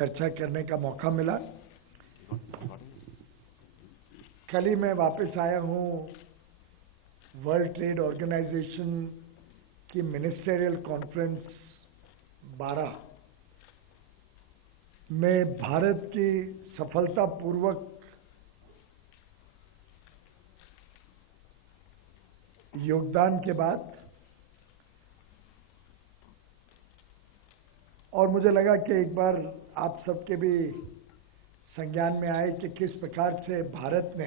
चर्चा करने का मौका मिला। कल ही मैं वापस आया हूँ वर्ल्ड ट्रेड ऑर्गेनाइजेशन की मिनिस्टेरियल कॉन्फ्रेंस 12 में भारत की सफलतापूर्वक योगदान के बाद और मुझे लगा कि एक बार आप सबके भी संज्ञान में आए कि किस प्रकार से भारत ने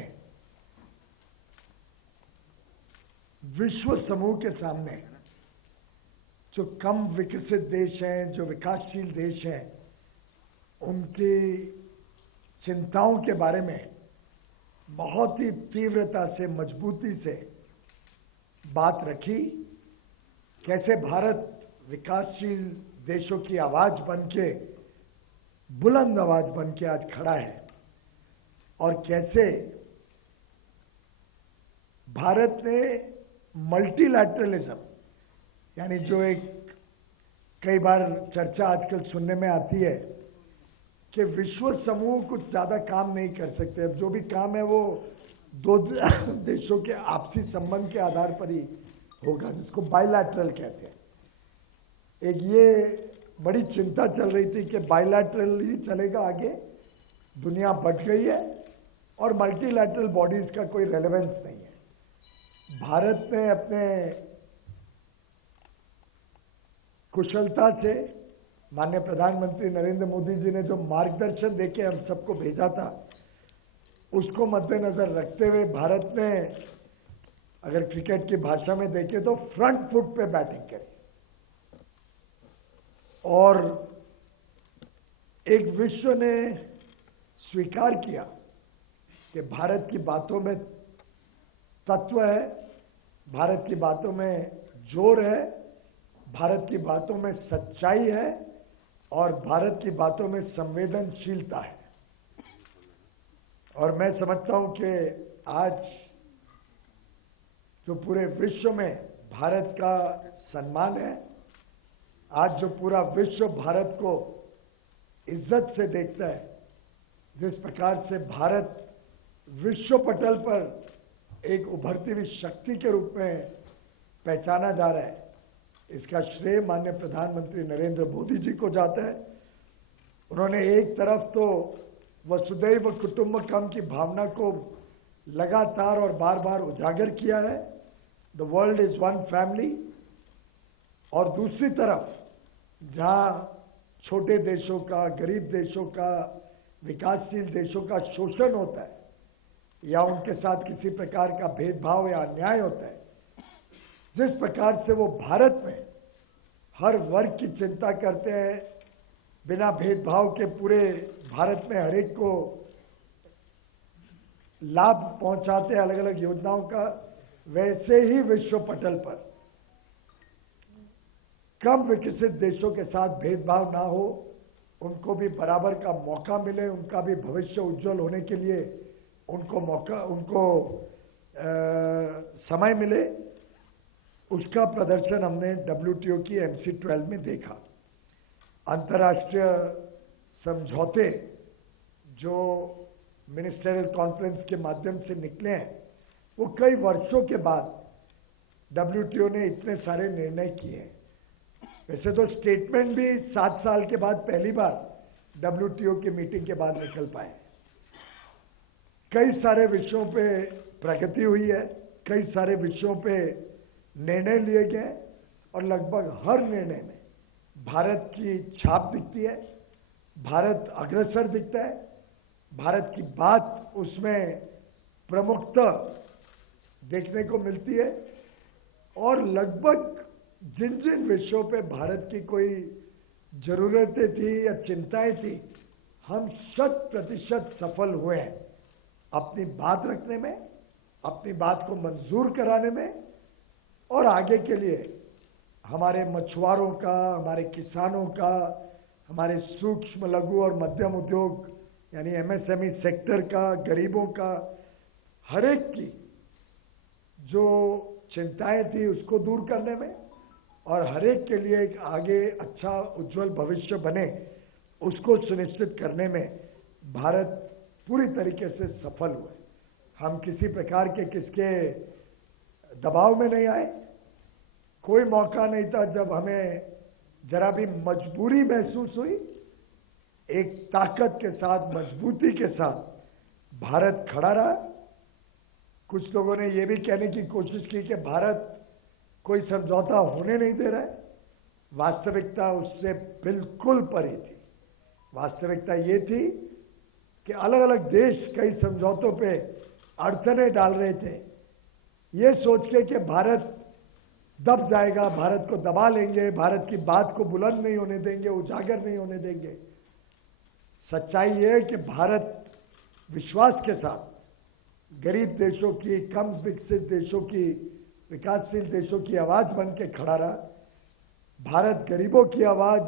विश्व समूह के सामने जो कम विकसित देश हैं, जो विकासशील देश हैं, उनकी चिंताओं के बारे में बहुत ही तीव्रता से, मजबूती से बात रखी। कैसे भारत विकासशील देशों की आवाज बनके, बुलंद आवाज बनके आज खड़ा है और कैसे भारत ने मल्टीलैटरलिज्म, यानी जो एक कई बार चर्चा आजकल सुनने में आती है कि विश्व समूह कुछ ज्यादा काम नहीं कर सकते, अब जो भी काम है वो दो देशों के आपसी संबंध के आधार पर ही होगा, जिसको बायलैटरल कहते हैं। एक ये बड़ी चिंता चल रही थी कि बायलैटरल ही चलेगा आगे, दुनिया बढ़ गई है और मल्टीलैटरल बॉडीज का कोई रेलेवेंस नहीं है। भारत ने अपने कुशलता से, माननीय प्रधानमंत्री नरेंद्र मोदी जी ने जो मार्गदर्शन देके हम सबको भेजा था, उसको मद्देनजर रखते हुए भारत ने, अगर क्रिकेट की भाषा में देखें तो फ्रंट फुट पे बैटिंग करी और एक विश्व ने स्वीकार किया कि भारत की बातों में तत्व है, भारत की बातों में जोर है, भारत की बातों में सच्चाई है और भारत की बातों में संवेदनशीलता है। और मैं समझता हूं कि आज जो पूरे विश्व में भारत का सम्मान है, आज जो पूरा विश्व भारत को इज्जत से देखता है, जिस प्रकार से भारत विश्व पटल पर एक उभरती हुई शक्ति के रूप में पहचाना जा रहा है, इसका श्रेय माननीय प्रधानमंत्री नरेंद्र मोदी जी को जाता है। उन्होंने एक तरफ तो वसुधैव कुटुंबकम की भावना को लगातार और बार बार उजागर किया है, the world is one family, और दूसरी तरफ जहां छोटे देशों का, गरीब देशों का, विकासशील देशों का शोषण होता है या उनके साथ किसी प्रकार का भेदभाव या अन्याय होता है, जिस प्रकार से वो भारत में हर वर्ग की चिंता करते हैं, बिना भेदभाव के पूरे भारत में हर एक को लाभ पहुंचाते हैं अलग अलग योजनाओं का, वैसे ही विश्व पटल पर कम विकसित देशों के साथ भेदभाव ना हो, उनको भी बराबर का मौका मिले, उनका भी भविष्य उज्जवल होने के लिए उनको समय मिले, उसका प्रदर्शन हमने WTO की MC-12 में देखा। अंतर्राष्ट्रीय समझौते जो मिनिस्टरियल कॉन्फ्रेंस के माध्यम से निकले हैं, वो कई वर्षों के बाद WTO ने इतने सारे निर्णय किए हैं। वैसे तो स्टेटमेंट भी 7 साल के बाद पहली बार WTO की मीटिंग के बाद निकल पाए। कई सारे विषयों पे प्रगति हुई है, कई सारे विषयों पे निर्णय लिए गए और लगभग हर निर्णय में भारत की छाप दिखती है, भारत अग्रसर दिखता है, भारत की बात उसमें प्रमुखता देखने को मिलती है और लगभग जिन जिन विषयों पे भारत की कोई जरूरतें थी या चिंताएं थी, हम 100% सफल हुए हैं अपनी बात रखने में, अपनी बात को मंजूर कराने में और आगे के लिए हमारे मछुआरों का, हमारे किसानों का, हमारे सूक्ष्म लघु और मध्यम उद्योग यानी MSME सेक्टर का, गरीबों का, हर एक की जो चिंताएं थी उसको दूर करने में और हर एक के लिए एक आगे अच्छा उज्जवल भविष्य बने, उसको सुनिश्चित करने में भारत पूरी तरीके से सफल हुआ है। हम किसी प्रकार के किसके दबाव में नहीं आए। कोई मौका नहीं था जब हमें जरा भी मजबूरी महसूस हुई। एक ताकत के साथ, मजबूती के साथ भारत खड़ा रहा। कुछ लोगों ने यह भी कहने की कोशिश की कि भारत कोई समझौता होने नहीं दे रहा है। वास्तविकता उससे बिल्कुल परे थी। वास्तविकता ये थी कि अलग अलग देश कई समझौतों पे अड़चने डाल रहे थे, ये सोच के कि भारत दब जाएगा, भारत को दबा लेंगे, भारत की बात को बुलंद नहीं होने देंगे, उजागर नहीं होने देंगे। सच्चाई ये है कि भारत विश्वास के साथ गरीब देशों की, कम विकसित देशों की, विकासशील देशों की आवाज बन के खड़ा रहा। भारत गरीबों की आवाज,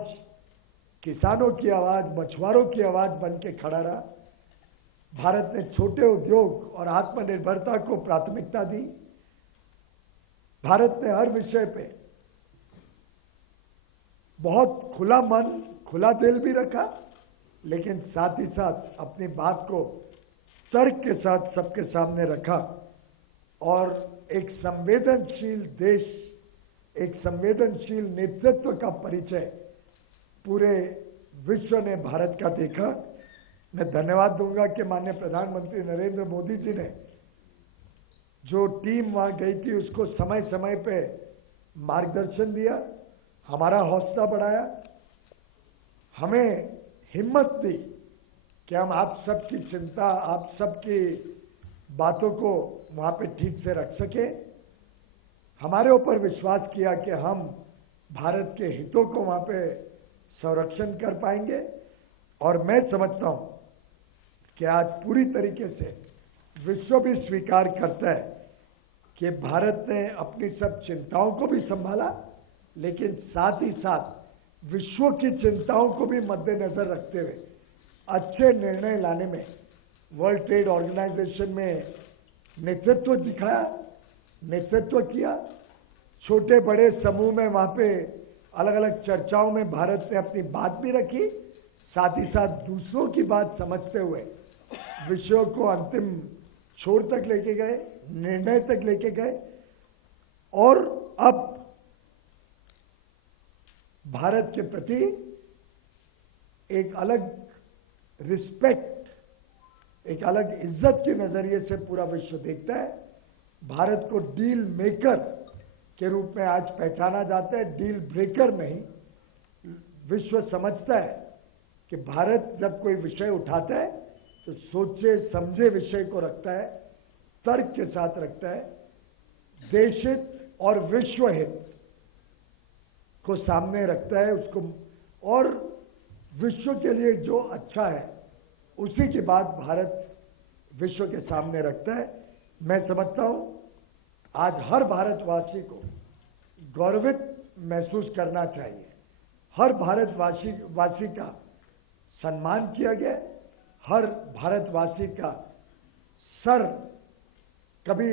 किसानों की आवाज, मछुआरों की आवाज बन के खड़ा रहा। भारत ने छोटे उद्योग और आत्मनिर्भरता को प्राथमिकता दी। भारत ने हर विषय पे बहुत खुला मन, खुला दिल भी रखा, लेकिन साथ ही साथ अपनी बात को तर्क के साथ सबके सामने रखा और एक संवेदनशील देश, एक संवेदनशील नेतृत्व का परिचय पूरे विश्व ने भारत का देखा। मैं धन्यवाद दूंगा कि माननीय प्रधानमंत्री नरेंद्र मोदी जी ने जो टीम वहां गई थी उसको समय समय पे मार्गदर्शन दिया, हमारा हौसला बढ़ाया, हमें हिम्मत दी कि हम आप सबकी चिंता, आप सबकी बातों को वहां पे ठीक से रख सके। हमारे ऊपर विश्वास किया कि हम भारत के हितों को वहां पे संरक्षण कर पाएंगे। और मैं समझता हूं कि आज पूरी तरीके से विश्व भी स्वीकार करता है कि भारत ने अपनी सब चिंताओं को भी संभाला, लेकिन साथ ही साथ विश्व की चिंताओं को भी मद्देनजर रखते हुए अच्छे निर्णय लाने में वर्ल्ड ट्रेड ऑर्गेनाइजेशन में नेतृत्व दिखाया, नेतृत्व किया। छोटे बड़े समूह में वहां पे अलग अलग चर्चाओं में भारत ने अपनी बात भी रखी, साथ ही साथ दूसरों की बात समझते हुए विषयों को अंतिम छोर तक लेके गए, निर्णय तक लेके गए। और अब भारत के प्रति एक अलग रिस्पेक्ट, एक अलग इज्जत के नजरिए से पूरा विश्व देखता है। भारत को डील मेकर के रूप में आज पहचाना जाता है, डील ब्रेकर नहीं। विश्व समझता है कि भारत जब कोई विषय उठाता है तो सोचे समझे विषय को रखता है, तर्क के साथ रखता है, देश हित और विश्व हित को सामने रखता है उसको, और विश्व के लिए जो अच्छा है उसी की बात भारत विश्व के सामने रखता है। मैं समझता हूं आज हर भारतवासी को गौरवित महसूस करना चाहिए। हर भारतवासी का सम्मान किया गया, हर भारतवासी का सर कभी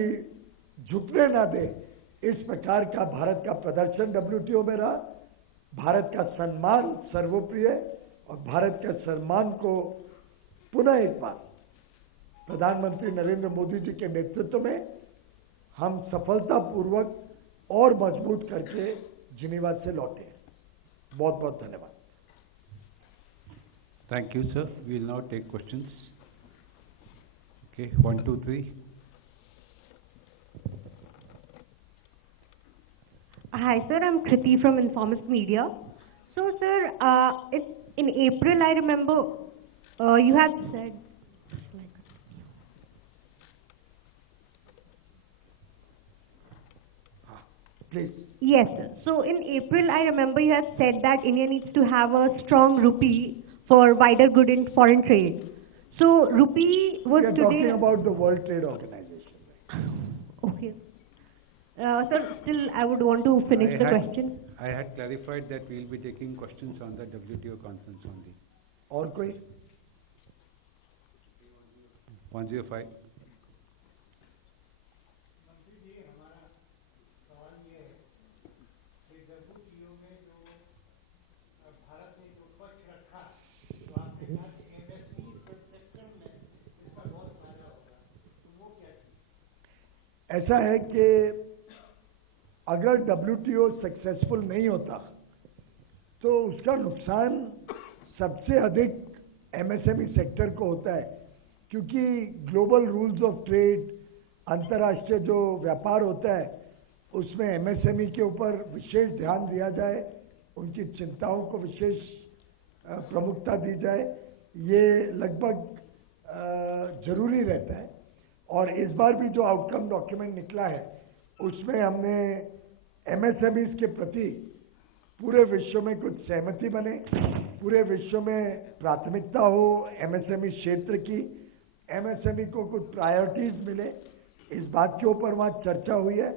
झुकने ना दे, इस प्रकार का भारत का प्रदर्शन डब्ल्यूटीओ में रहा। भारत का सम्मान सर्वोप्रिय और भारत के सम्मान को पुनः एक बार प्रधानमंत्री नरेंद्र मोदी जी के नेतृत्व में हम सफलतापूर्वक और मजबूत करके जिनेवा से लौटे। बहुत बहुत धन्यवाद। Thank you, sir. We will now take questions. Okay, 1, 2, 3. Hi, sir. I'm Kriti from Informist Media. So, sir, in April, I remember you had said. Please. Yes, sir. So, in April, I remember you had said that India needs to have a strong rupee for wider good in foreign trade. So, rupee was today. We are talking about the World Trade Organization. Okay. Sir, still, I would want to finish the question. I had clarified that we will be taking questions on the WTO conference only. और कोई? 105. ऐसा है कि अगर WTO successful नहीं होता तो उसका नुकसान सबसे अधिक MSME सेक्टर को होता है, क्योंकि ग्लोबल रूल्स ऑफ ट्रेड, अंतर्राष्ट्रीय जो व्यापार होता है उसमें MSME के ऊपर विशेष ध्यान दिया जाए, उनकी चिंताओं को विशेष प्रमुखता दी जाए, ये लगभग जरूरी रहता है। और इस बार भी जो आउटकम डॉक्यूमेंट निकला है उसमें हमने MSMEs के प्रति पूरे विश्व में कुछ सहमति बने, पूरे विश्व में प्राथमिकता हो MSME क्षेत्र की, MSME को कुछ प्रायोरिटीज मिले, इस बात के ऊपर वहाँ चर्चा हुई है।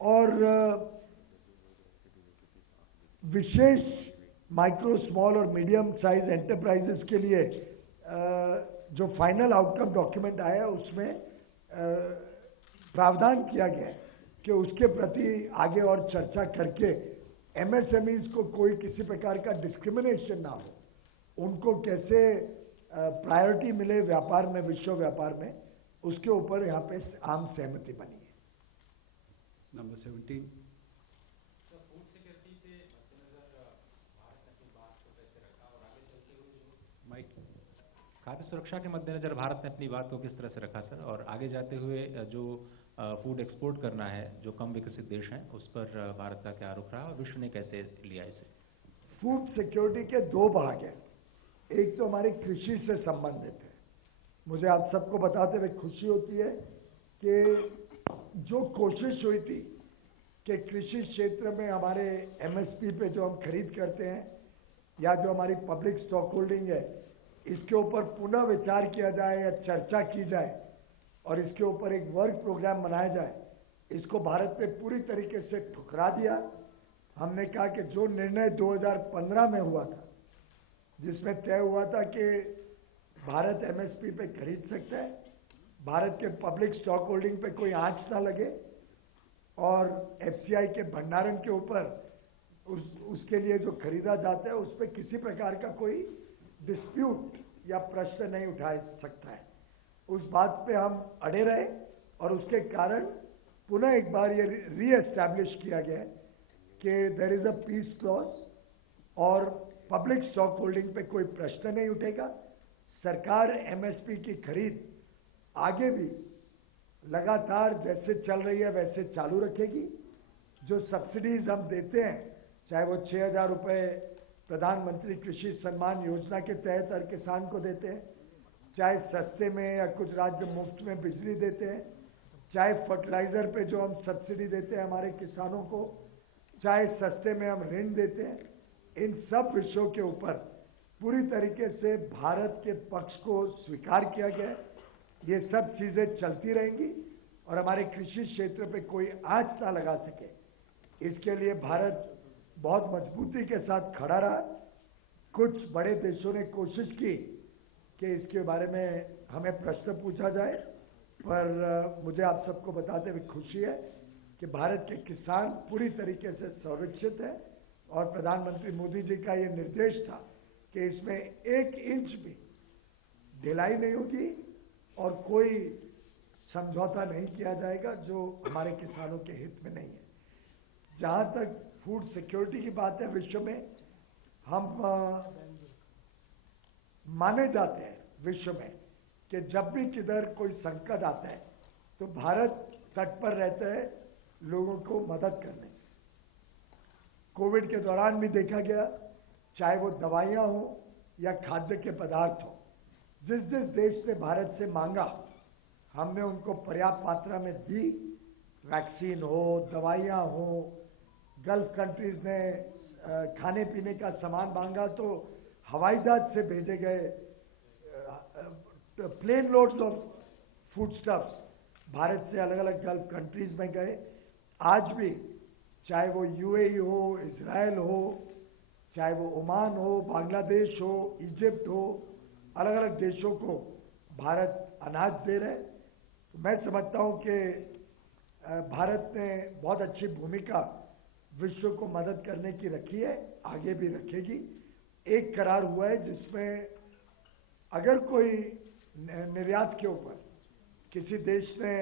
और विशेष माइक्रो, स्मॉल और मीडियम साइज एंटरप्राइजेस के लिए जो फाइनल आउटकम डॉक्यूमेंट आया है उसमें प्रावधान किया गया है कि उसके प्रति आगे और चर्चा करके MSMEs को कोई किसी प्रकार का डिस्क्रिमिनेशन ना हो, उनको कैसे प्रायोरिटी मिले व्यापार में, विश्व व्यापार में, उसके ऊपर यहाँ पे आम सहमति बनी है। नंबर 17। फूड सिक्योरिटी के मद्देनजर भारत ने अपनी बात को कैसे रखा और आगे चलते हुए माइक। खाद्य सुरक्षा के मद्देनजर भारत ने अपनी बात को किस तरह से रखा सर, और आगे जाते हुए जो फूड एक्सपोर्ट करना है जो कम विकसित देश हैं उस पर भारत का क्या रुख रहा और विश्व ने कैसे लिया इसे? फूड सिक्योरिटी के दो भाग हैं, एक तो हमारी कृषि से संबंधित है। मुझे आप सबको बताते हुए खुशी होती है कि जो कोशिश हुई थी कि कृषि क्षेत्र में हमारे MSP पे जो हम खरीद करते हैं या जो हमारी पब्लिक स्टॉक होल्डिंग है, इसके ऊपर पुनः विचार किया जाए या चर्चा की जाए और इसके ऊपर एक वर्क प्रोग्राम बनाया जाए, इसको भारत ने पूरी तरीके से ठुकरा दिया। हमने कहा कि जो निर्णय 2015 में हुआ था, जिसमें तय हुआ था कि भारत MSP पे खरीद सकता है, भारत के पब्लिक स्टॉक होल्डिंग पे कोई आंच ना लगे और FCI के भंडारण के ऊपर उसके लिए जो खरीदा जाता है उस पर किसी प्रकार का कोई डिस्प्यूट या प्रश्न नहीं उठा सकता है, उस बात पे हम अड़े रहे और उसके कारण पुनः एक बार ये रीएस्टैब्लिश किया गया कि there is a peace clause और पब्लिक स्टॉक होल्डिंग पे कोई प्रश्न नहीं उठेगा। सरकार MSP की खरीद आगे भी लगातार जैसे चल रही है वैसे चालू रखेगी। जो सब्सिडीज हम देते हैं, चाहे वो 6,000 रुपये प्रधानमंत्री कृषि सम्मान योजना के तहत हर किसान को देते हैं, चाहे सस्ते में या कुछ राज्य मुफ्त में बिजली देते हैं, चाहे फर्टिलाइजर पे जो हम सब्सिडी देते हैं हमारे किसानों को, चाहे सस्ते में हम ऋण देते हैं, इन सब विषयों के ऊपर पूरी तरीके से भारत के पक्ष को स्वीकार किया गया है। ये सब चीजें चलती रहेंगी और हमारे कृषि क्षेत्र पे कोई आंच ना लगा सके, इसके लिए भारत बहुत मजबूती के साथ खड़ा रहा। कुछ बड़े देशों ने कोशिश की कि इसके बारे में हमें प्रश्न पूछा जाए, पर मुझे आप सबको बताते हुए खुशी है कि भारत के किसान पूरी तरीके से संरक्षित है और प्रधानमंत्री मोदी जी का ये निर्देश था कि इसमें 1 इंच भी ढिलाई नहीं होगी और कोई समझौता नहीं किया जाएगा जो हमारे किसानों के हित में नहीं है। जहां तक फूड सिक्योरिटी की बात है, विश्व में हम माने जाते हैं विश्व में कि जब भी किधर कोई संकट आता है तो भारत तट पर रहता है लोगों को मदद करने। कोविड के दौरान भी देखा गया, चाहे वो दवाइयां हो या खाद्य के पदार्थ हो, जिस जिस देश ने भारत से मांगा हमने उनको पर्याप्त मात्रा में दी। वैक्सीन हो, दवाइयां हो, गल्फ कंट्रीज ने खाने पीने का सामान मांगा तो हवाई जहाज से भेजे गए plane loads of food stuffs Bharat से अलग अलग गल्फ कंट्रीज में गए। आज भी चाहे वो UAE हो, इजराइल हो, चाहे वो ओमान हो, बांग्लादेश हो, इजिप्ट हो, अलग अलग देशों को भारत अनाज दे रहे। तो मैं समझता हूं कि भारत ने बहुत अच्छी भूमिका विश्व को मदद करने की रखी है, आगे भी रखेगी। एक करार हुआ है जिसमें अगर कोई निर्यात के ऊपर किसी देश ने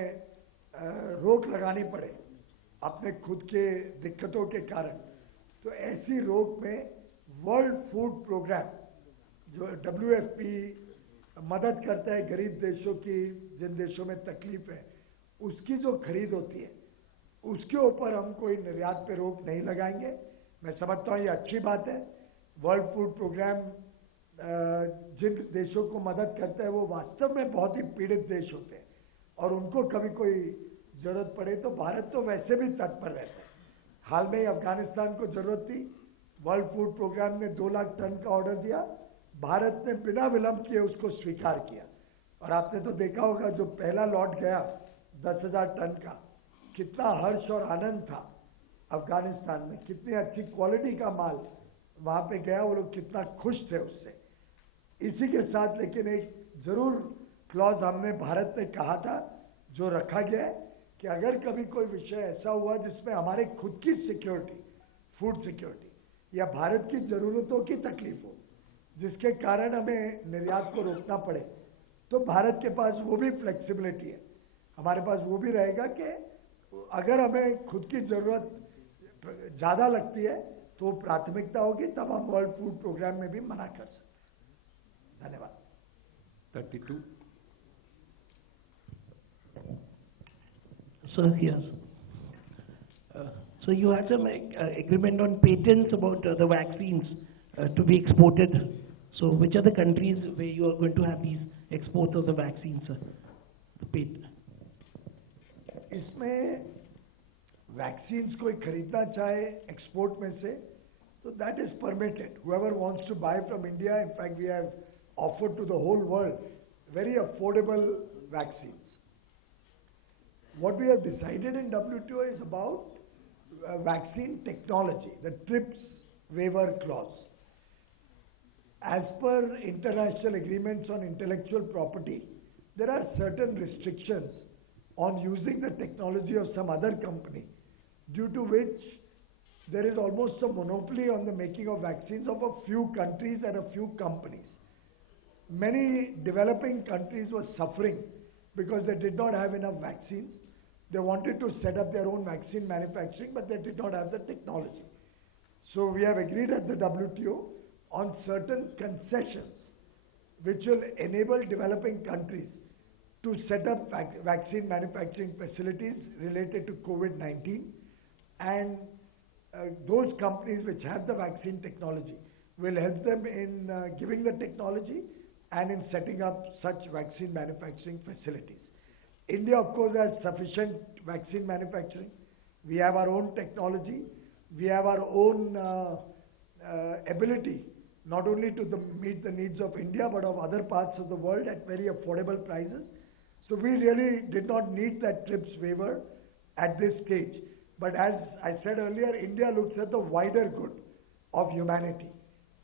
रोक लगानी पड़े अपने खुद के दिक्कतों के कारण, तो ऐसी रोक में वर्ल्ड फूड प्रोग्राम जो WFP मदद करता है गरीब देशों की, जिन देशों में तकलीफ है, उसकी जो खरीद होती है उसके ऊपर हम कोई निर्यात पे रोक नहीं लगाएंगे। मैं समझता हूँ ये अच्छी बात है। वर्ल्ड फूड प्रोग्राम जिन देशों को मदद करता है वो वास्तव में बहुत ही पीड़ित देश होते हैं और उनको कभी कोई जरूरत पड़े तो भारत तो वैसे भी तत्पर रहता है। हाल में ही अफगानिस्तान को जरूरत थी, वर्ल्ड फूड प्रोग्राम ने 2 लाख टन का ऑर्डर दिया, भारत ने बिना विलंब किए उसको स्वीकार किया। और आपने तो देखा होगा जो पहला लॉट गया 10,000 टन का, कितना हर्ष और आनंद था अफगानिस्तान में, कितनी अच्छी क्वालिटी का माल वहां पे गया, वो लोग कितना खुश थे उससे। इसी के साथ लेकिन एक जरूर क्लॉज हमने भारत ने कहा था जो रखा गया है कि अगर कभी कोई विषय ऐसा हुआ जिसमें हमारे खुद की सिक्योरिटी, फूड सिक्योरिटी या भारत की जरूरतों की तकलीफ हो जिसके कारण हमें निर्यात को रोकना पड़े, तो भारत के पास वो भी फ्लेक्सिबिलिटी है, हमारे पास वो भी रहेगा कि अगर हमें खुद की जरूरत ज्यादा लगती है तो प्राथमिकता होगी, तब हम वर्ल्ड फूड प्रोग्राम में भी मना कर सकते। धन्यवाद। 32. Sir, yes. So you had some agreement on patents about the vaccines to be exported. So which are the countries where you are going to have these exports of the vaccines, sir? The patent. इसमें vaccines कोई खरीदना चाहे export में से तो that is permitted, whoever wants to buy from India. In fact, we have offered to the whole world very affordable vaccines. What we have decided in WTO is about vaccine technology, the TRIPS waiver clause. As per international agreements on intellectual property, there are certain restrictions on using the technology of some other company, due to which there is almost a monopoly on the making of vaccines of a few countries and a few companies. Many developing countries were suffering because they did not have enough vaccines. They wanted to set up their own vaccine manufacturing, but they did not have the technology. So we have agreed at the WTO on certain concessions which will enable developing countries to set up vaccine manufacturing facilities related to COVID-19, and those companies which have the vaccine technology will help them in giving the technology and in setting up such vaccine manufacturing facilities. India, of course, has sufficient vaccine manufacturing. We have our own technology. We have our own ability not only to meet the needs of India but of other parts of the world at very affordable prices. So we really did not need that TRIPS waiver at this stage. But as I said earlier, India looks at the wider good of humanity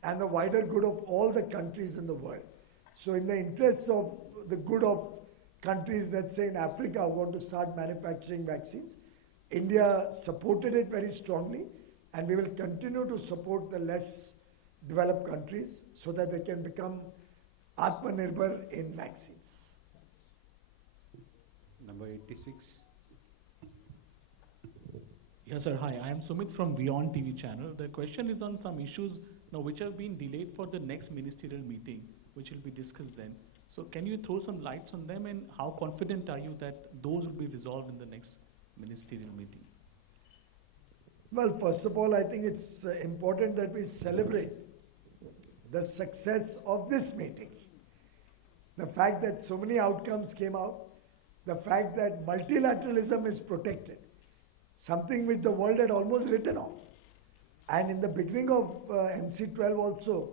and the wider good of all the countries in the world. So in the interest of the good of countries, let's say in Africa, who want to start manufacturing vaccines, India supported it very strongly, and we will continue to support the less developed countries so that they can become Atmanirbhar in vaccines. Number 86. Yes, sir. Hi, I am Sumit from Beyond TV channel. The question is on some issues now which have been delayed for the next ministerial meeting, which will be discussed then. So can you throw some lights on them, and how confident are you that those will be resolved in the next ministerial meeting? Well, first of all, I think it's important that we celebrate the success of this meeting. The fact that so many outcomes came out, the fact that multilateralism is protected, something which the world had almost written off. And in the beginning of MC12 also,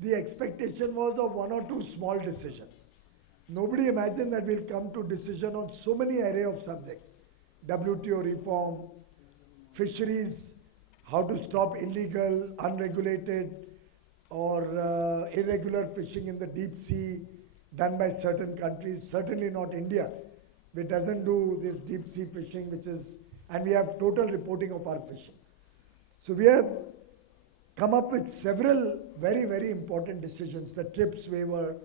the expectation was of 1 or 2 small decisions. Nobody imagined that we'll come to decision on so many array of subjects. WTO reform, fisheries, how to stop illegal, unregulated or irregular fishing in the deep sea done by certain countries, certainly not India, which doesn't do this deep sea fishing, which is, and we have total reporting of our fishing. So we have come up with several very, very important decisions: the TRIPS waiver,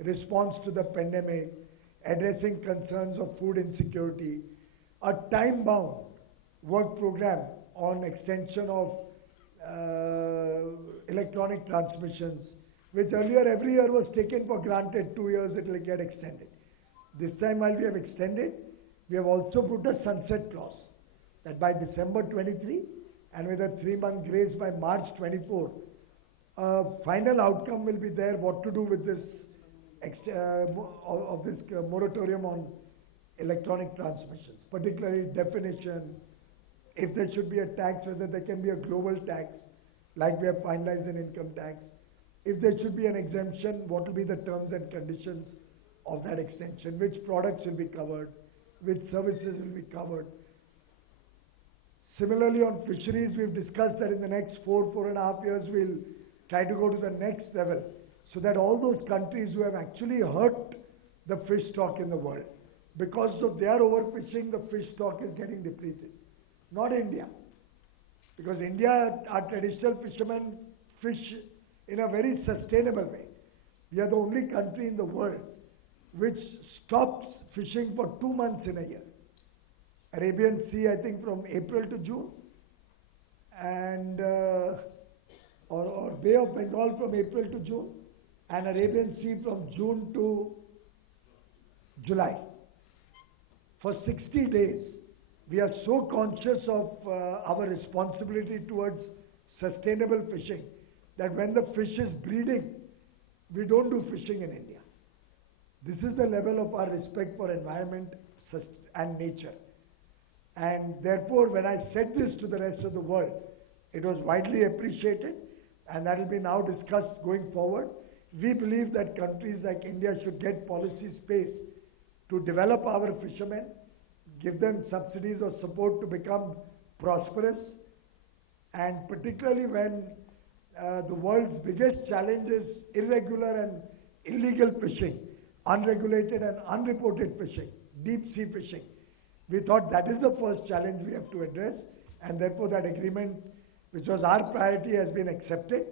response to the pandemic, addressing concerns of food insecurity, a time-bound work program on extension of electronic transmissions, which earlier every year was taken for granted. 2 years it will get extended. This time while we have extended, we have also put a sunset clause that by December 23 and with a 3-month grace by March 24, final outcome will be there what to do with this moratorium on electronic transmissions, particularly definition, if there should be a tax, whether there can be a global tax, like we have finalized in income tax. If there should be an exemption, what will be the terms and conditions of that extension, which products will be covered, which services will be covered. Similarly, on fisheries, we've discussed that in the next 4.5 years, we'll try to go to the next level, so that all those countries who have actually hurt the fish stock in the world, because of their overfishing, the fish stock is getting depleted. Not India. Because India, our traditional fishermen fish in a very sustainable way. We are the only country in the world which stops fishing for 2 months in a year. Arabian Sea, I think from April to June, and or Bay of Bengal from April to June, and Arabian Sea from June to July. For 60 days, we are so conscious of our responsibility towards sustainable fishing that when the fish is breeding, we don't do fishing in India. This is the level of our respect for environment and nature. And therefore, when I said this to the rest of the world, it was widely appreciated, and that will be now discussed going forward. We believe that countries like India should get policy space to develop our fishermen, give them subsidies or support to become prosperous, and particularly when the world's biggest challenge is irregular and illegal fishing, unregulated and unreported fishing, deep sea fishing. We thought that is the first challenge we have to address, and therefore that agreement, which was our priority, has been accepted,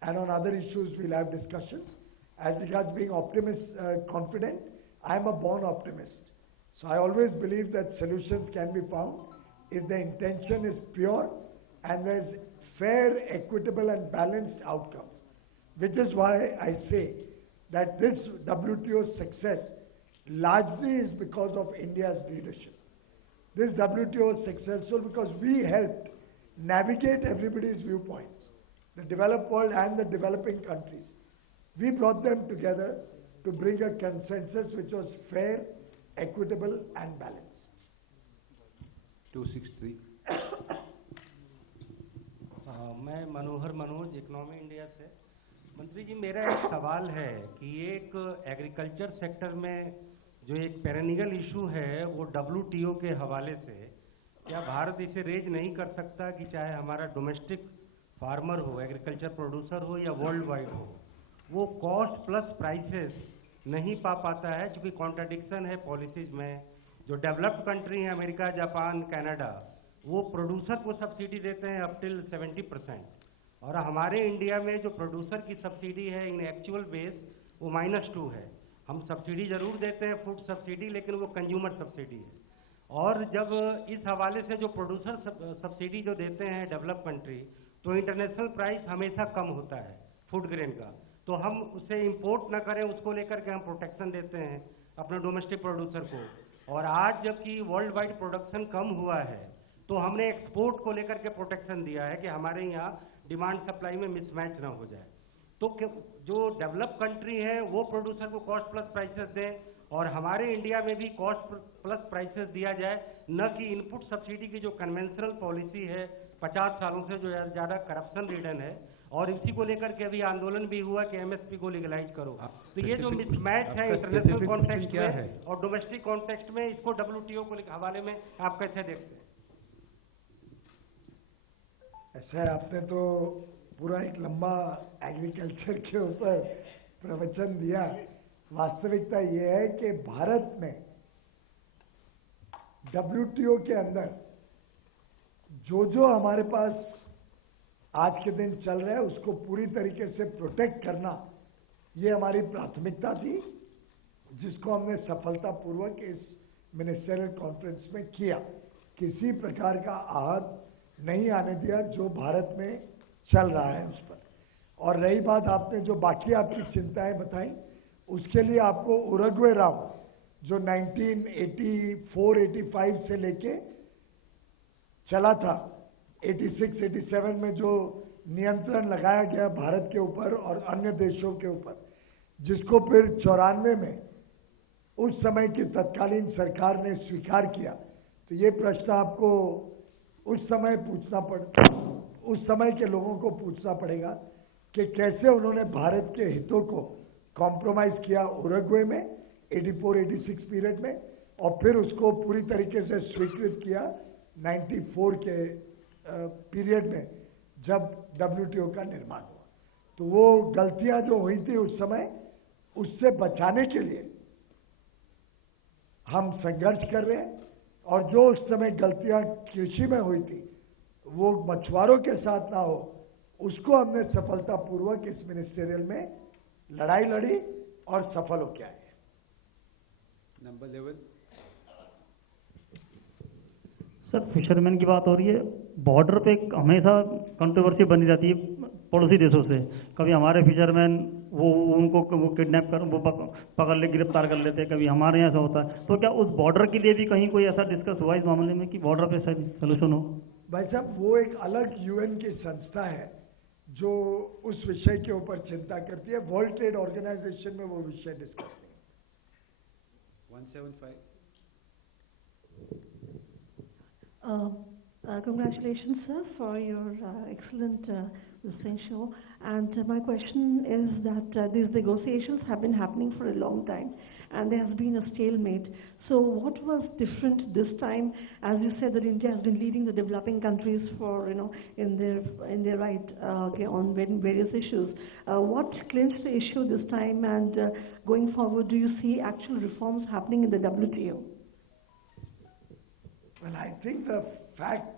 and on other issues we'll have discussions. As regards being confident, I am a born optimist. So I always believe that solutions can be found if the intention is pure and there's fair, equitable and balanced outcomes. Which is why I say that this WTO success largely is because of India's leadership. This WTO is successful because we helped navigate everybody's viewpoints, the developed world and the developing countries. We brought them together to bring a consensus which was fair, equitable and balanced. 263. मैं Manoj economy India से। मंत्री जी, मेरा एक सवाल है कि एक agriculture sector में जो एक पेरेनियल इशू है वो WTO के हवाले से क्या भारत इसे रेज नहीं कर सकता कि चाहे हमारा डोमेस्टिक फार्मर हो, एग्रीकल्चर प्रोड्यूसर हो या वर्ल्ड वाइड हो, वो कॉस्ट प्लस प्राइसेस नहीं पा पाता है, क्योंकि कॉन्ट्राडिक्शन है पॉलिसीज में। जो डेवलप्ड कंट्री हैं, अमेरिका, जापान, कनाडा, वो प्रोड्यूसर को सब्सिडी देते हैं अप टिल 70%, और हमारे इंडिया में जो प्रोड्यूसर की सब्सिडी है इन एक्चुअल बेस वो -2 है। हम सब्सिडी जरूर देते हैं, फूड सब्सिडी, लेकिन वो कंज्यूमर सब्सिडी है। और जब इस हवाले से जो प्रोड्यूसर सब्सिडी जो देते हैं डेवलप कंट्री, तो इंटरनेशनल प्राइस हमेशा कम होता है फूड ग्रेन का, तो हम उसे इंपोर्ट ना करें, उसको लेकर के हम प्रोटेक्शन देते हैं अपने डोमेस्टिक प्रोड्यूसर को। और आज जबकि वर्ल्ड वाइड प्रोडक्शन कम हुआ है, तो हमने एक्सपोर्ट को लेकर के प्रोटेक्शन दिया है कि हमारे यहाँ डिमांड सप्लाई में मिसमैच ना हो जाए। तो जो डेवलप कंट्री है वो प्रोड्यूसर को कॉस्ट प्लस प्राइसेस दें, और हमारे इंडिया में भी कॉस्ट प्लस प्राइसेस दिया जाए, न कि इनपुट सब्सिडी की जो कन्वेंशनल पॉलिसी है 50 सालों से, जो ज़्यादा करप्शन रिडन है। और इसी को लेकर के अभी आंदोलन भी हुआ कि MSP को लीगलाइज करो। तो ये जो मिसमैच है इंटरनेशनल कॉन्टेक्स्ट में और डोमेस्टिक कॉन्टेक्स्ट में, इसको WTO को हवाले में आप कैसे देखते हैं? ऐसा है, आपने तो पूरा एक लंबा एग्रीकल्चर के ऊपर प्रवचन दिया। वास्तविकता ये है कि भारत में WTO के अंदर जो हमारे पास आज के दिन चल रहा है उसको पूरी तरीके से प्रोटेक्ट करना, ये हमारी प्राथमिकता थी, जिसको हमने सफलतापूर्वक इस मिनिस्टरियल कॉन्फ्रेंस में किया। किसी प्रकार का आहत नहीं आने दिया जो भारत में चल रहा है उस पर। और रही बात आपने जो बाकी आपकी चिंताएं बताई, उसके लिए आपको उरुग्वे राउंड जो 1984-85 से लेके चला था, 86-87 में जो नियंत्रण लगाया गया भारत के ऊपर और अन्य देशों के ऊपर, जिसको फिर 94 में उस समय की तत्कालीन सरकार ने स्वीकार किया। तो ये प्रश्न आपको उस समय के लोगों को पूछना पड़ेगा कि कैसे उन्होंने भारत के हितों को कॉम्प्रोमाइज किया उरुग्वे में 84-86 पीरियड में, और फिर उसको पूरी तरीके से स्वीकृत किया 94 के पीरियड में जब WTO का निर्माण हुआ। तो वो गलतियां जो हुई थी उस समय, उससे बचाने के लिए हम संघर्ष कर रहे हैं। और जो उस समय गलतियां कृषि में हुई थी वो मछुआरों के साथ ना हो, उसको हमने सफलतापूर्वक इस मिनिस्टेरियल में लड़ाई लड़ी और सफल हो के आए। नंबर 11। सर, फिशरमैन की बात हो रही है। बॉर्डर पे हमेशा कंट्रोवर्सी बनी रहती है पड़ोसी देशों से। कभी हमारे फिशरमैन उनको किडनैप कर पकड़ ले, गिरफ्तार कर लेते हैं, कभी हमारे यहाँ ऐसा होता है। तो क्या उस बॉर्डर के लिए भी कहीं कोई ऐसा डिस्कस हुआ इस मामले में कि बॉर्डर पे सोल्यूशन हो? भाई साहब, वो एक अलग UN की संस्था है जो उस विषय के ऊपर चिंता करती है। वर्ल्ड ट्रेड ऑर्गेनाइजेशन में वो विषय डिस्कस नहीं। 175। Congratulations, sir, for your excellent show. And my question is that these negotiations have been happening for a long time, and there has been a stalemate. So, what was different this time? As you said, that India has been leading the developing countries for in their right on various issues. What clinched the issue this time? And going forward, do you see actual reforms happening in the WTO? Well, I think the fact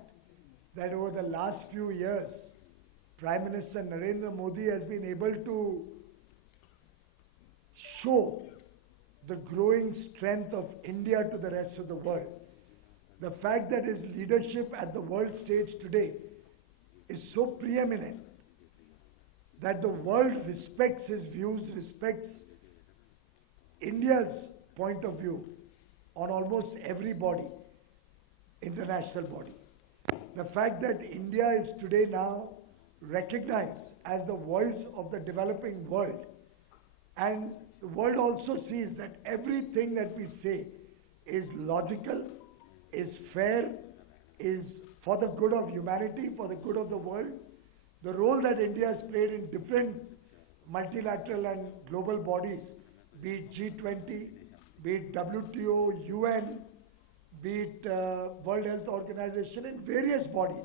that over the last few years, Prime Minister Narendra Modi has been able to show the growing strength of India to the rest of the world. The fact that his leadership at the world stage today is so preeminent that the world respects his views, respects India's point of view on almost every body, international body. The fact that India is today now recognized as the voice of the developing world, and the world also sees that everything that we say is logical, is fair, is for the good of humanity, for the good of the world. The role that India has played in different multilateral and global bodies, be it G20, be it WTO, UN, be it World Health Organization, in various bodies.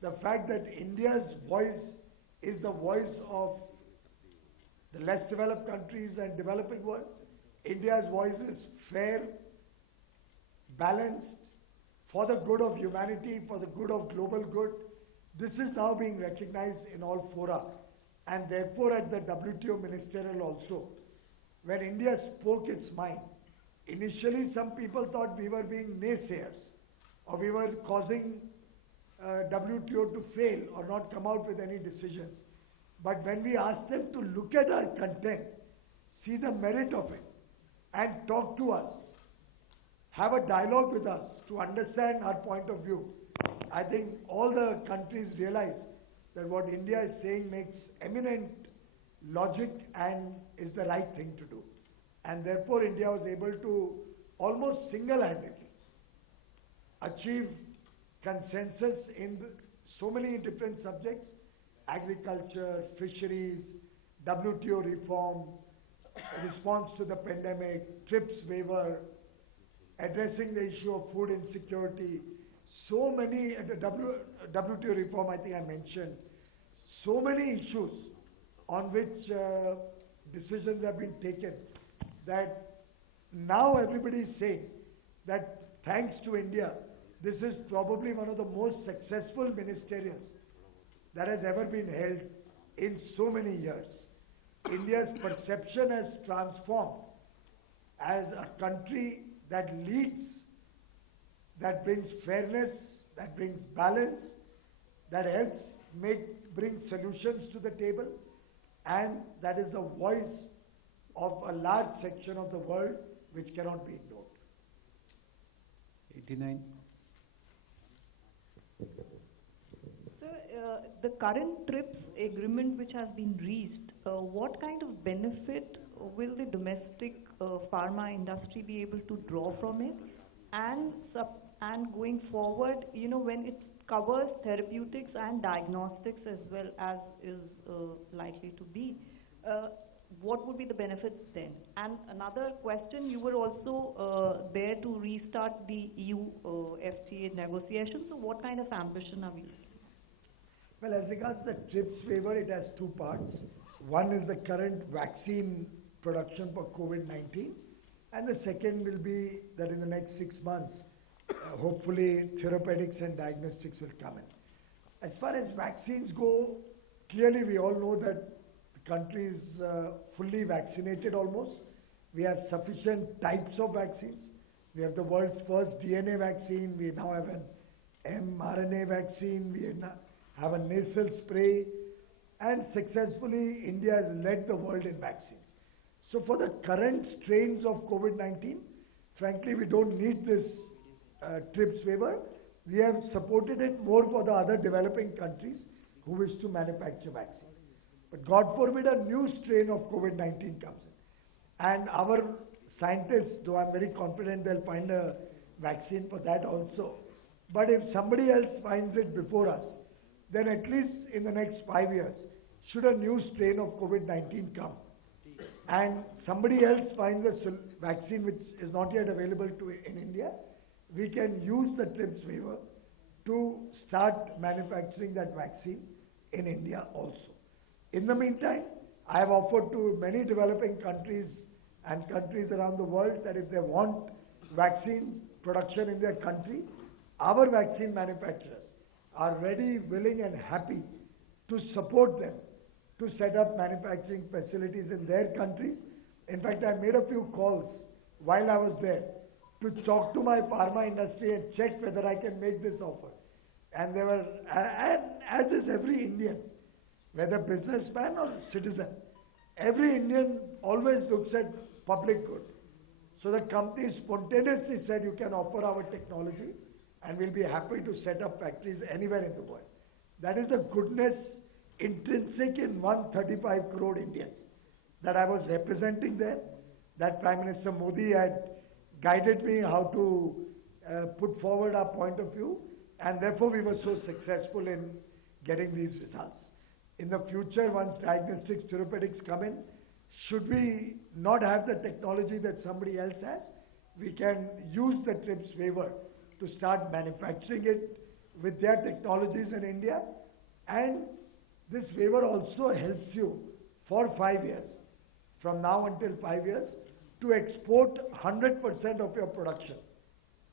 The fact that India's voice is the voice of the less developed countries and developing world. India's voice is fair, balanced, for the good of humanity, for the good of global good. This is now being recognized in all fora. And therefore at the WTO ministerial also, when India spoke its mind, initially some people thought we were being naysayers, or we were causing WTO to fail or not come out with any decisions. But when we asked them to look at our content, see the merit of it, and talk to us, have a dialogue with us to understand our point of view, I think all the countries realize that what India is saying makes eminent logic and is the right thing to do. And therefore India was able to almost single-handedly achieve consensus in so many different subjects: agriculture, fisheries, WTO reform, response to the pandemic, TRIPS waiver, addressing the issue of food insecurity. So many, the WTO reform I think I mentioned, so many issues on which decisions have been taken, that now everybody is saying that thanks to India, this is probably one of the most successful ministerials that has ever been held in so many years. India's perception has transformed as a country that leads, that brings fairness, that brings balance, that helps bring solutions to the table, and that is the voice of a large section of the world which cannot be ignored. 89. Sir, the current TRIPS agreement which has been reached, what kind of benefit will the domestic pharma industry be able to draw from it? And going forward, when it covers therapeutics and diagnostics as well as is likely to be, what would be the benefits then? And another question, you were also there to restart the EU FTA negotiations, so what kind of ambition are we looking? Well, as regards the TRIPS waiver, it has two parts. One is the current vaccine production for COVID-19, and the second will be that in the next 6 months, hopefully therapeutics and diagnostics will come in. As far as vaccines go, clearly we all know that the country is fully vaccinated almost. We have sufficient types of vaccines. We have the world's first DNA vaccine. We now have an mRNA vaccine. We have a nasal spray. And successfully, India has led the world in vaccines. So for the current strains of COVID-19, frankly, we don't need this TRIPS waiver. We have supported it more for the other developing countries who wish to manufacture vaccines. But God forbid a new strain of COVID-19 comes in. And our scientists, though I'm very confident they'll find a vaccine for that also. But if somebody else finds it before us, then at least in the next 5 years, should a new strain of COVID-19 come, and somebody else finds a vaccine which is not yet available in India, we can use the TRIPS waiver to start manufacturing that vaccine in India also. In the meantime, I have offered to many developing countries and countries around the world that if they want vaccine production in their country, our vaccine manufacturers are ready, willing and happy to support them to set up manufacturing facilities in their countries. In fact, I made a few calls while I was there to talk to my pharma industry and check whether I can make this offer. And they were, as is every Indian, whether businessman or citizen, every Indian always looks at public good. So the company spontaneously said, you can offer our technology and we'll be happy to set up factories anywhere in the world. That is the goodness intrinsic in 135 crore Indians that I was representing there. That Prime Minister Modi had guided me how to put forward our point of view, and therefore we were so successful in getting these results. In the future, once diagnostics, therapeutics come in, should we not have the technology that somebody else has, we can use the TRIPS waiver to start manufacturing it with their technologies in India. And this waiver also helps you for 5 years, from now until 5 years, to export 100% of your production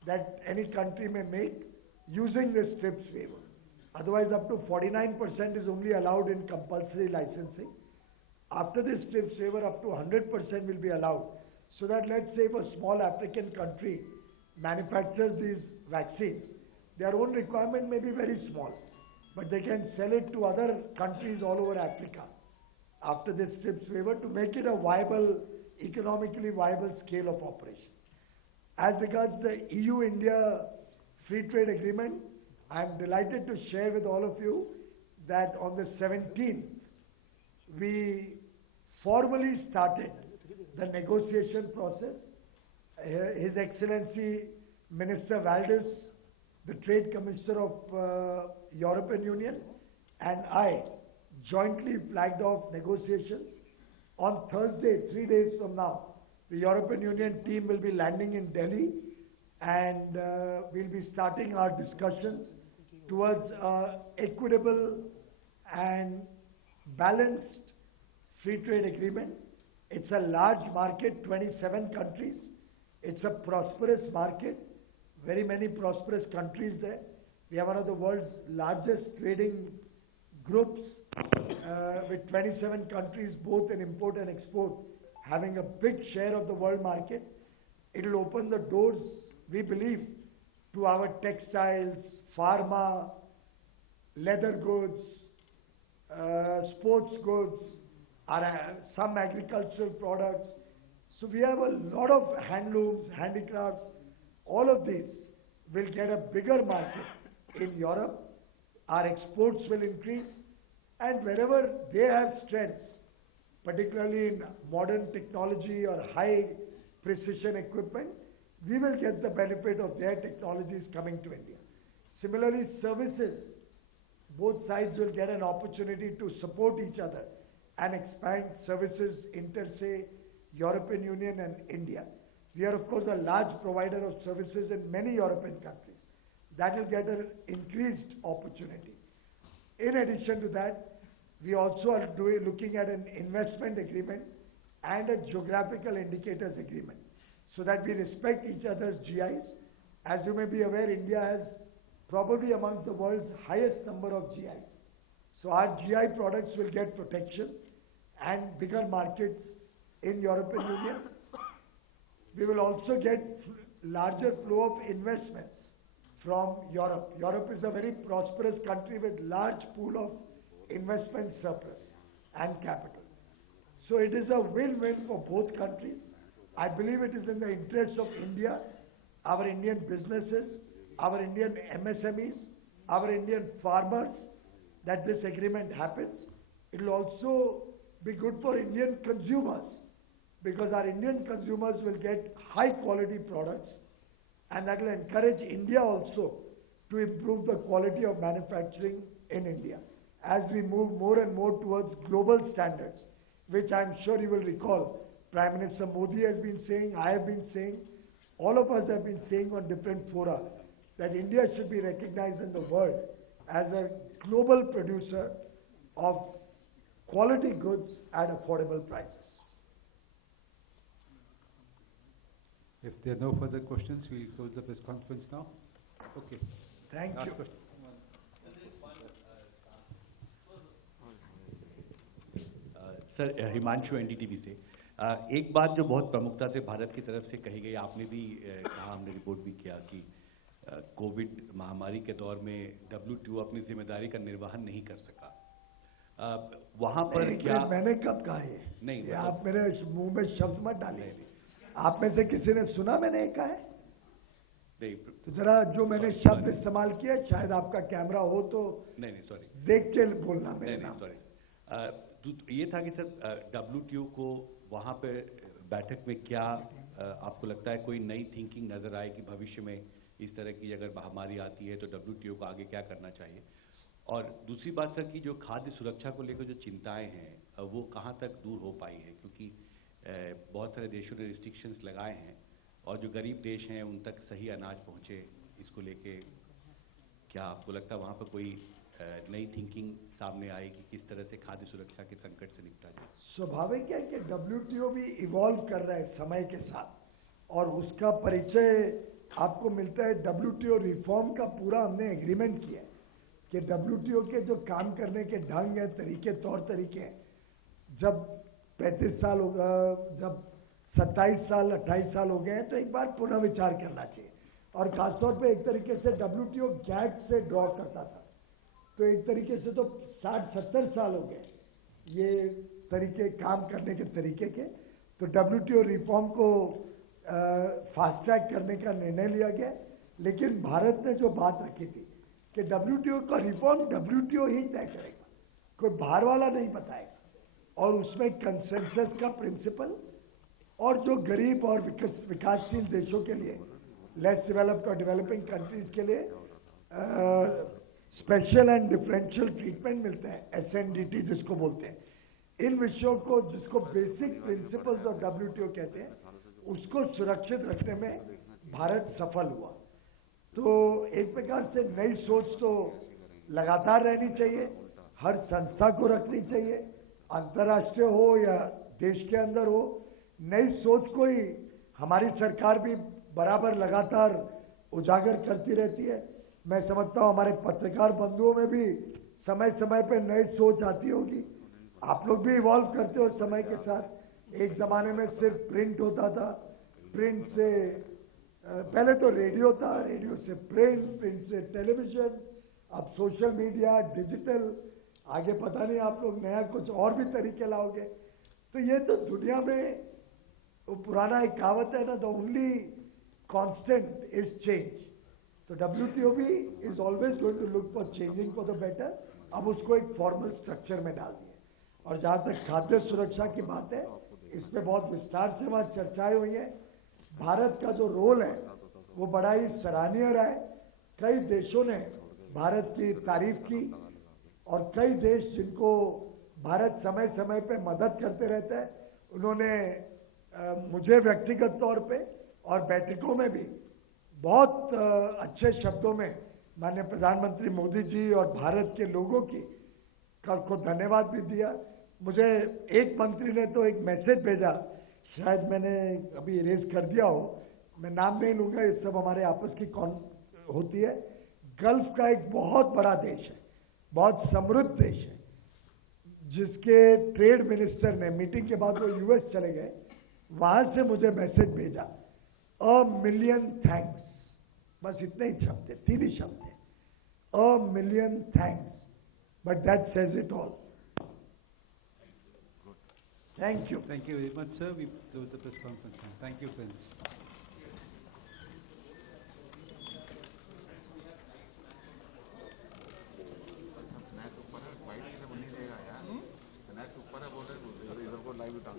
that any country may make using this TRIPS waiver. Otherwise, up to 49% is only allowed in compulsory licensing. After this TRIPS waiver, up to 100% will be allowed. So that, let's say, if a small African country manufactures these vaccines, their own requirement may be very small, but they can sell it to other countries all over Africa after this TRIPS waiver to make it a viable, economically viable scale of operation. As regards the EU-India Free Trade Agreement, I am delighted to share with all of you that on the 17th, we formally started the negotiation process. His Excellency Minister Valdis, the Trade Commissioner of European Union, and I jointly flagged off negotiations. On Thursday, 3 days from now, the European Union team will be landing in Delhi, and we'll be starting our discussions towards equitable and balanced free trade agreement. It's a large market, 27 countries. It's a prosperous market, very many prosperous countries there. We have one of the world's largest trading groups with 27 countries, both in import and export, having a big share of the world market. It will open the doors, we believe, to our textiles, pharma, leather goods, sports goods, some agricultural products. So we have a lot of handlooms, handicrafts. All of these will get a bigger market in Europe. Our exports will increase, and wherever they have strengths, particularly in modern technology or high precision equipment, we will get the benefit of their technologies coming to India. Similarly, services, both sides will get an opportunity to support each other and expand services inter, say, European Union and India. We are, of course, a large provider of services in many European countries. That will get an increased opportunity. In addition to that, we also are looking at an investment agreement and a geographical indicators agreement, so that we respect each other's GIs. As you may be aware, India has probably amongst the world's highest number of GIs. So our GI products will get protection and bigger markets in European Union. We will also get larger flow of investments from Europe. Europe is a very prosperous country with large pool of investment surplus and capital. So it is a win-win for both countries. I believe it is in the interest of India, our Indian businesses, our Indian MSMEs, our Indian farmers, that this agreement happens. It will also be good for Indian consumers, because our Indian consumers will get high quality products, and that will encourage India also to improve the quality of manufacturing in India as we move more and more towards global standards, which I'm sure you will recall Prime Minister Modi has been saying, I have been saying, all of us have been saying on different fora that India should be recognized in the world as a global producer of quality goods at affordable prices. If there are no further questions, we'll close the press conference now. Okay. Thank Last you. question. Sir Himanshu NDTV से एक बात जो बहुत प्रमुखता से भारत की तरफ से कही गई, आपने भी कहा, हमने रिपोर्ट भी किया कि कोविड महामारी के दौर में WTO अपनी जिम्मेदारी का निर्वहन नहीं कर सका। वहां पर क्या मैंने कब कहा ये? नहीं, आप मेरे मुंह में शब्द मत डालिए। आप में से किसी ने सुना मैंने कहा है? नहीं, तो जरा जो मैंने शब्द इस्तेमाल किया, शायद आपका कैमरा हो तो नहीं सॉरी, देख के बोलना। नहीं सॉरी, ये था कि सर WTO को वहाँ पे बैठक में क्या आपको लगता है कोई नई थिंकिंग नजर आए कि भविष्य में इस तरह की अगर महामारी आती है तो WTO को आगे क्या करना चाहिए? और दूसरी बात सर कि जो खाद्य सुरक्षा को लेकर जो चिंताएं हैं वो कहाँ तक दूर हो पाई है, क्योंकि बहुत सारे देशों ने रिस्ट्रिक्शंस लगाए हैं और जो गरीब देश हैं उन तक सही अनाज पहुँचे, इसको लेके क्या आपको लगता है वहाँ पर कोई नई थिंकिंग सामने आई कि किस तरह से खाद्य सुरक्षा के संकट से निपटा जाए? स्वाभाविक है कि WTO भी इवॉल्व कर रहा है समय के साथ, और उसका परिचय आपको मिलता है WTO रिफॉर्म का। पूरा हमने एग्रीमेंट किया कि WTO के जो काम करने के ढंग है, तरीके, तौर तरीके हैं, जब 35 साल होगा, जब 27 साल 28 साल हो गए हैं, तो एक बार पुनः विचार करना चाहिए। और खासतौर पे एक तरीके से WTO गैट से ड्रॉ करता था, तो एक तरीके से तो 60-70 साल हो गए ये तरीके काम करने के तरीके के। तो WTO रिफॉर्म को फास्ट ट्रैक करने का निर्णय लिया गया, लेकिन भारत ने जो बात रखी थी कि WTO का रिफॉर्म WTO ही तय करेगा, कोई बाहर वाला नहीं बताएगा, और उसमें कंसेंसस का प्रिंसिपल, और जो गरीब और विकासशील देशों के लिए, लेस डेवलप्ड और डेवलपिंग कंट्रीज के लिए स्पेशल एंड डिफरेंशियल ट्रीटमेंट मिलते हैं, SNDT जिसको बोलते हैं। इन विषयों को, जिसको बेसिक प्रिंसिपल्स ऑफ WTO कहते हैं, उसको सुरक्षित रखने में भारत सफल हुआ। तो एक प्रकार से नई सोच तो लगातार रहनी चाहिए, हर संस्था को रखनी चाहिए, अंतर्राष्ट्रीय हो या देश के अंदर हो। नई सोच को ही हमारी सरकार भी बराबर लगातार उजागर करती रहती है। मैं समझता हूँ हमारे पत्रकार बंधुओं में भी समय समय पर नई सोच आती होगी। आप लोग भी इवॉल्व करते हो समय के साथ। एक जमाने में सिर्फ प्रिंट होता था, प्रिंट से पहले तो रेडियो था, रेडियो से प्रिंट, प्रिंट से टेलीविजन, अब सोशल मीडिया, डिजिटल, आगे पता नहीं आप लोग नया कुछ और भी तरीके लाओगे। तो ये तो दुनिया में वो पुराना एक कहावत है ना, the only constant is change. तो WTO भी is always going to look for changing for the better. अब उसको एक फॉर्मल स्ट्रक्चर में डाल दिए। और जहां तक खाद्य सुरक्षा की बात है, इस पे बहुत विस्तार से वहां चर्चाएं हुई है। भारत का जो रोल है वो बड़ा ही सराहनीय रहा है। कई देशों ने भारत की तारीफ की और कई देश जिनको भारत समय समय पे मदद करते रहता है, उन्होंने मुझे व्यक्तिगत तौर पे और बैठकों में भी बहुत अच्छे शब्दों में माननीय प्रधानमंत्री मोदी जी और भारत के लोगों की को धन्यवाद भी दिया। मुझे एक मंत्री ने तो एक मैसेज भेजा, शायद मैंने अभी इरेज कर दिया हो, मैं नाम नहीं लूंगा, ये सब हमारे आपस की होती है। गल्फ का एक बहुत बड़ा देश है, बहुत समृद्ध देश है, जिसके ट्रेड मिनिस्टर ने मीटिंग के बाद वो US चले गए, वहां से मुझे मैसेज भेजा, $1 million थैंक्स। बस इतने ही शब्द थे, 3 ही शब्द थे, $1 million thanks, but that says it all. Thank you. Thank you very much, sir. We close the press conference now. Thank you, friends. इधर को लाइव डाल